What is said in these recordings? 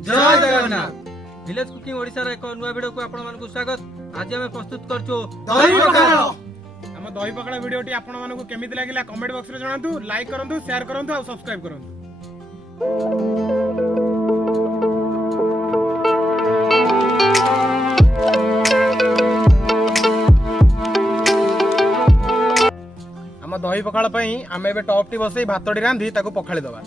जय Jagannath village cooking Odisha रे एक नुआ वीडियो को आपण मानकु स्वागत। आज हम प्रस्तुत करछु दही पखाला। हम दही पखाला वीडियो टी आपण मानकु केमिति लागिला कमेंट बॉक्स रे जणांतु, लाइक करंतु, शेयर करंतु और सब्सक्राइब करंतु। हम दही पखाला पई हम एबे टॉप टी बसई भातडी रांधी ताको पखाली दबा।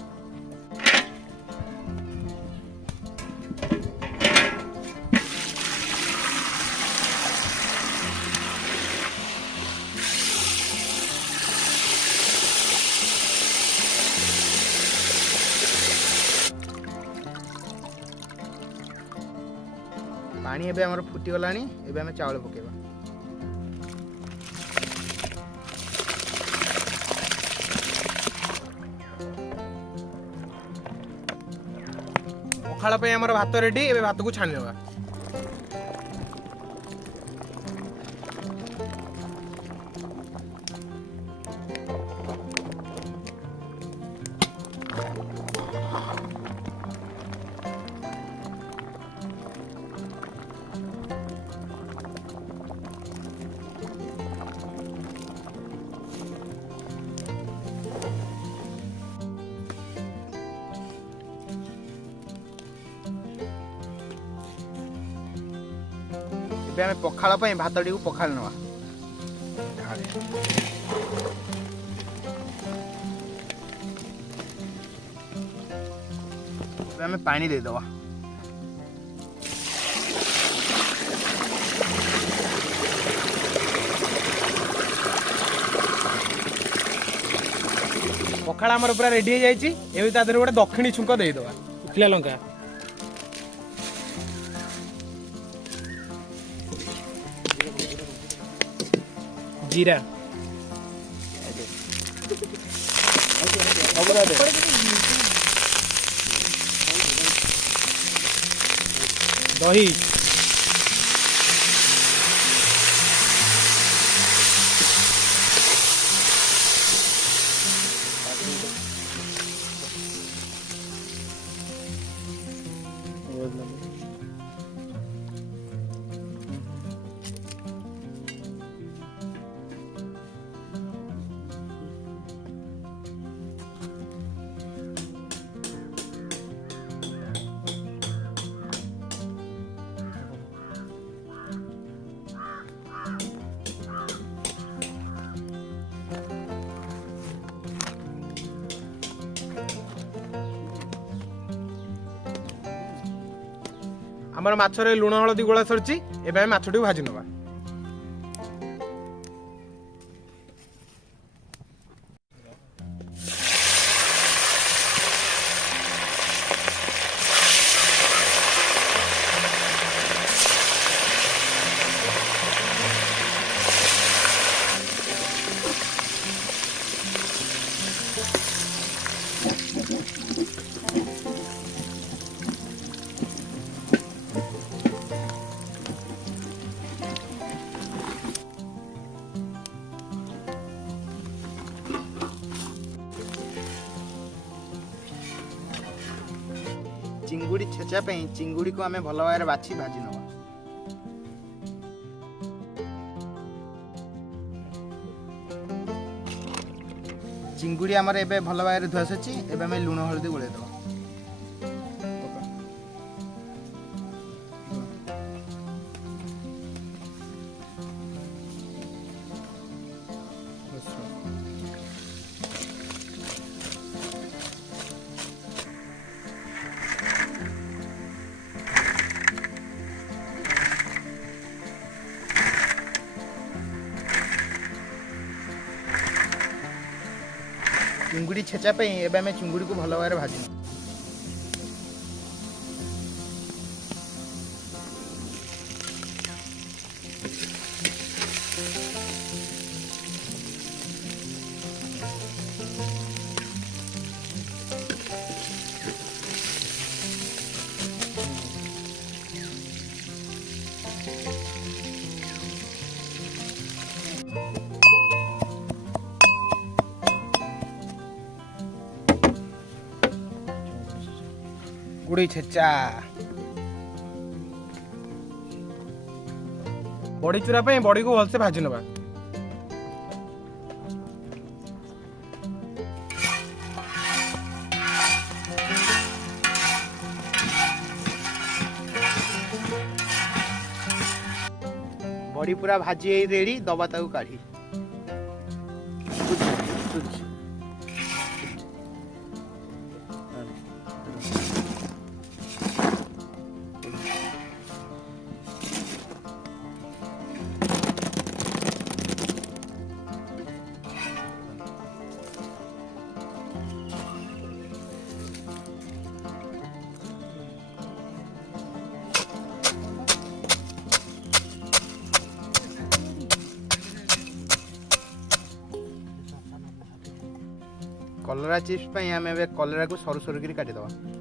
पानी एबे हमर फुटी गलानी, एबे हम चावल पकेबा। पखाला पे हमर भात रेडी, एबे भात को छानी देबा। एबे हमें पखाला पई भातडी को पखाल नवा। एबे हमें पानी दे दवा। पखाला हमर पूरा रेडी हो जाईची। एबे ता देर गोटे दक्षिणी छुंक दे दवा। उखला लंका, जीरा, दही, हमर माछरे लुण हळदी गोळा सरची। एबे हम माछटी भाजी नवा। चिंगुड़ी छेचा पे चिंगुड़ी को आमे भल भाव बाछी भाजी नवा। चिंगुड़ी आमर एबे भल भाव धुआ सची। एबे आमे लुण हळदी गोळे दवा। चिंगुड़ी छेचा पे एबे हमें चिंगुड़ी को भल भाव भाजी। କାକୁଡି ଛେଚା ବଡି ଚୁରା ପାଇଁ ବଡିକୁ ଭଲସେ ଭାଜି ନେବା। बड़ी पूरा भाजी है रेडी दबा ताकू काढ़ी कलरा चिप्स आम कलरा को सरू सरू कर काटिदेवा।